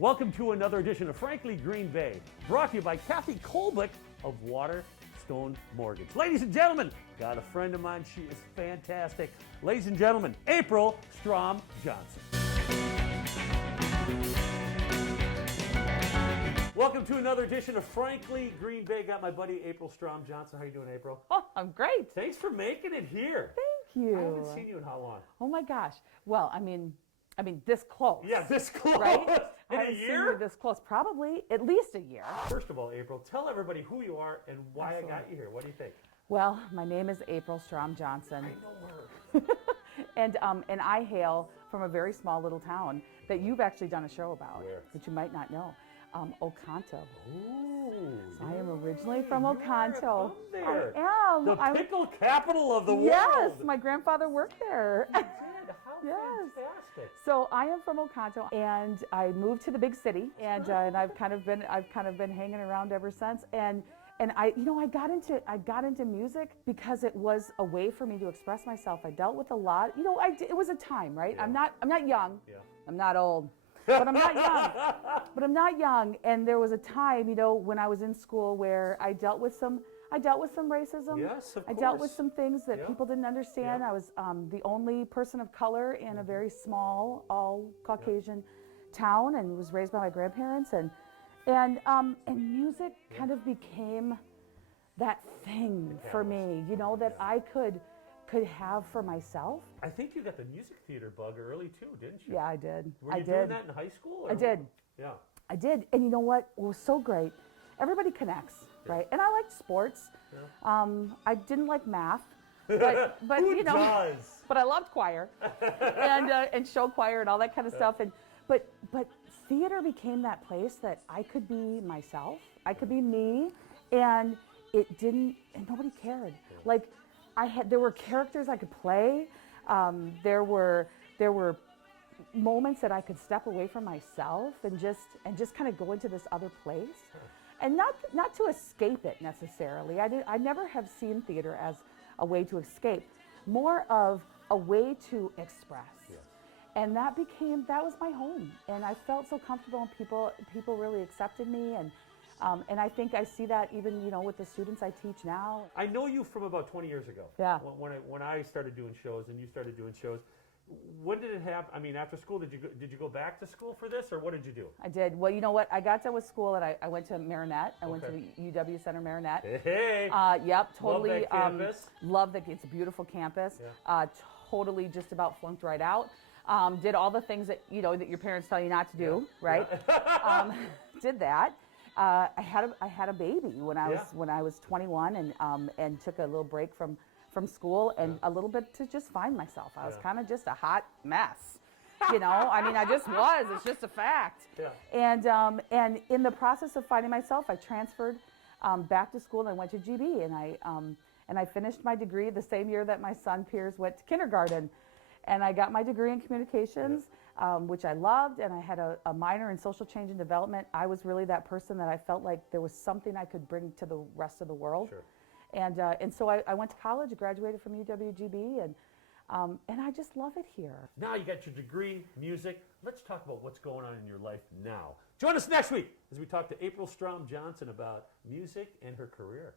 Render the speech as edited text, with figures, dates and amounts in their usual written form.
Welcome to another edition of Frankly Green Bay, brought to you by Kathy Kolbick of Waterstone Mortgage. Ladies and gentlemen, got a friend of mine. She is fantastic. Ladies and gentlemen, April Strom-Johnson. Welcome to another edition of Frankly Green Bay. Got my buddy April Strom-Johnson. How you doing, April? Oh, I'm great. Thanks for making it here. Thank you. I haven't seen you in how long? Oh my gosh. Well, I mean, this close. Yeah, this close. Right? In I a haven't seen year? you this close, probably at least a year. First of all, April, tell everybody who you are and why I got you here. What do you think? Well, my name is April Strom-Johnson. I know her. And I hail from a very small little town that you've actually done a show about. Where? That you might not know. Oconto. Ooh, I am originally from Oconto. From there. I am. The pickle capital of the Yes, world. my grandfather worked there. How Yes. fantastic. So I am from Oconto, and I moved to the big city, and I've kind of been hanging around ever since. And I got into music because it was a way for me to express myself. I dealt with a lot. It was a time, right? Yeah. I'm not young. Yeah. I'm not old. But I'm not young. But I'm not young, and there was a time, when I was in school where I dealt with some racism. Yes, of I dealt course. with some things that Yeah. people didn't understand. Yeah. I was the only person of color in a very small, all Caucasian town, and was raised by my grandparents, and music kind of became that thing for me, that I could have for myself. I think you got the music theater bug early too, didn't you? Yeah, I did. Were you I doing did. that in high school? Or I did. Yeah. I did. And you know what? It was so great. Everybody connects, right? And I liked sports. Yeah. I didn't like math, but Who does? But I loved choir and show choir and all that kind of stuff. And but theater became that place that I could be myself. I could be me, and nobody cared. Like there were characters I could play. There were moments that I could step away from myself and just kind of go into this other place, and not to escape it necessarily. I never have seen theater as a way to escape, more of a way to express. Yeah. And that was my home, and I felt so comfortable, and people really accepted me, and I think I see that even with the students I teach now. I know you from about 20 years ago. Yeah. When I started doing shows and you started doing shows. When did it happen? I mean, after school, did you go back to school for this, or what did you do? I did. Well, you know what? I got done with school, and I went to Marinette. I went to Okay. the UW Center Marinette. Hey. Yep, totally. Love that campus. Love that. It's a beautiful campus. Yeah. Totally, just about flunked right out. Did all the things that that your parents tell you not to do, Yeah. right? Yeah. Did that. I had a baby when I was 21, and took a little break from school and a little bit to just find myself. I was kind of just a hot mess, I mean, I just was. It's just a fact. Yeah. And in the process of finding myself, I transferred back to school, and I went to GB, and I finished my degree the same year that my son Piers went to kindergarten. And I got my degree in communications, which I loved, and I had a minor in social change and development. I was really that person that I felt like there was something I could bring to the rest of the world. Sure. And so I went to college, graduated from UWGB, and I just love it here. Now you got your degree, music. Let's talk about what's going on in your life now. Join us next week as we talk to April Strom-Johnson about music and her career.